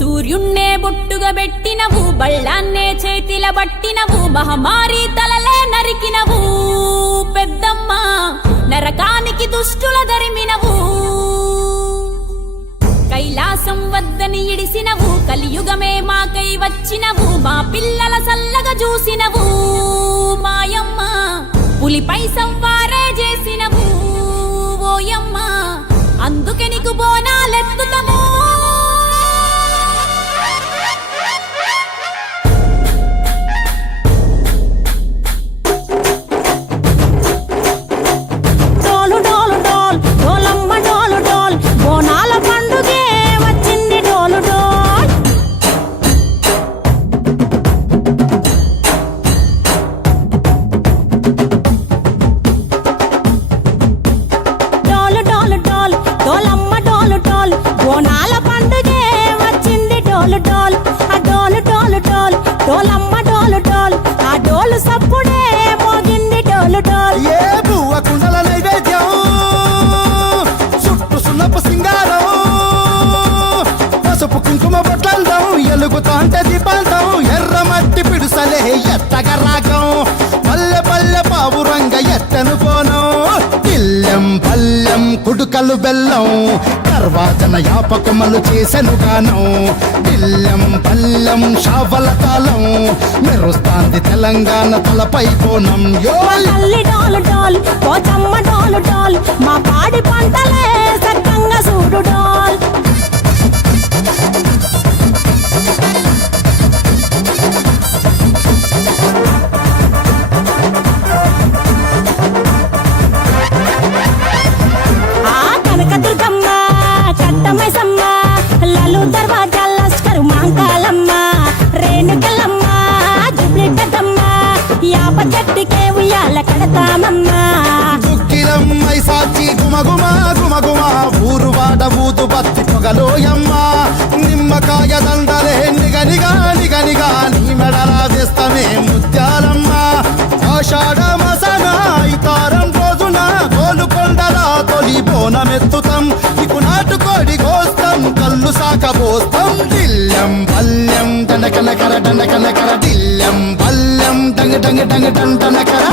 సూర్యున్నే బొట్టుగా పెట్టినవు, బళ్ళాన్నే చేతిల బట్టినవు, మహమారి తలలే నరికినవు పెద్దమ్మ, నరకానికి దుష్టుల దరిమినవు. కైలాసం వద్దని ఇడిసినవు, కలియుగమే మాకై వచ్చినవు, మా పిల్లల సల్లగా చూసినవు మాయమ్మ, పులిపై సంవారే చేసినవు ఓయమ్మ, అందుకే నీకు బోనాలెత్తుతము. ఎలుగుతాంటే దీపాంతం ఎర్రమట్టి పిడుసలే ఎత్తగా రాగం, పల్లె పల్లె పావురంగ ఎత్తను పోనం, ఇల్లెం పల్లెం కుడుకలు బెల్లం, తర్వాతన యాపకమలు చేసెను గానం, ఇల్లెం పల్లెం షావల కాలం, మెరుస్తాంది తెలంగాణ తలపై కోణం. మా పాడి పంటలే సక్కంగా చూడు డోల్. చెట్టుకే ఉయ్యాల కడతామమ్మా, దుక్కిరమ్మై సాచి గుమగుమ గుమగుమ, ఊరు వాడ ఊదు బత్తి పొగలోయమ్మ, నిమ్మకాయ దండలే నిగనిగా నిగనిగా, నీ మెడలా వేస్తమే ముత్యాలమ్మ, ఆషాఢ మసన ఇతారం రోజున గోలుకొండలా తొలి బోనమెత్తుతాం, ఇకు నాటుకోడి కోస్తాం, కళ్ళు సాకబోస్తాం, దిల్లెం పల్లెం దండకనకర దండకనకర, దిల్లెం పల్లెం డంగ డంగ డంగ డండనకర.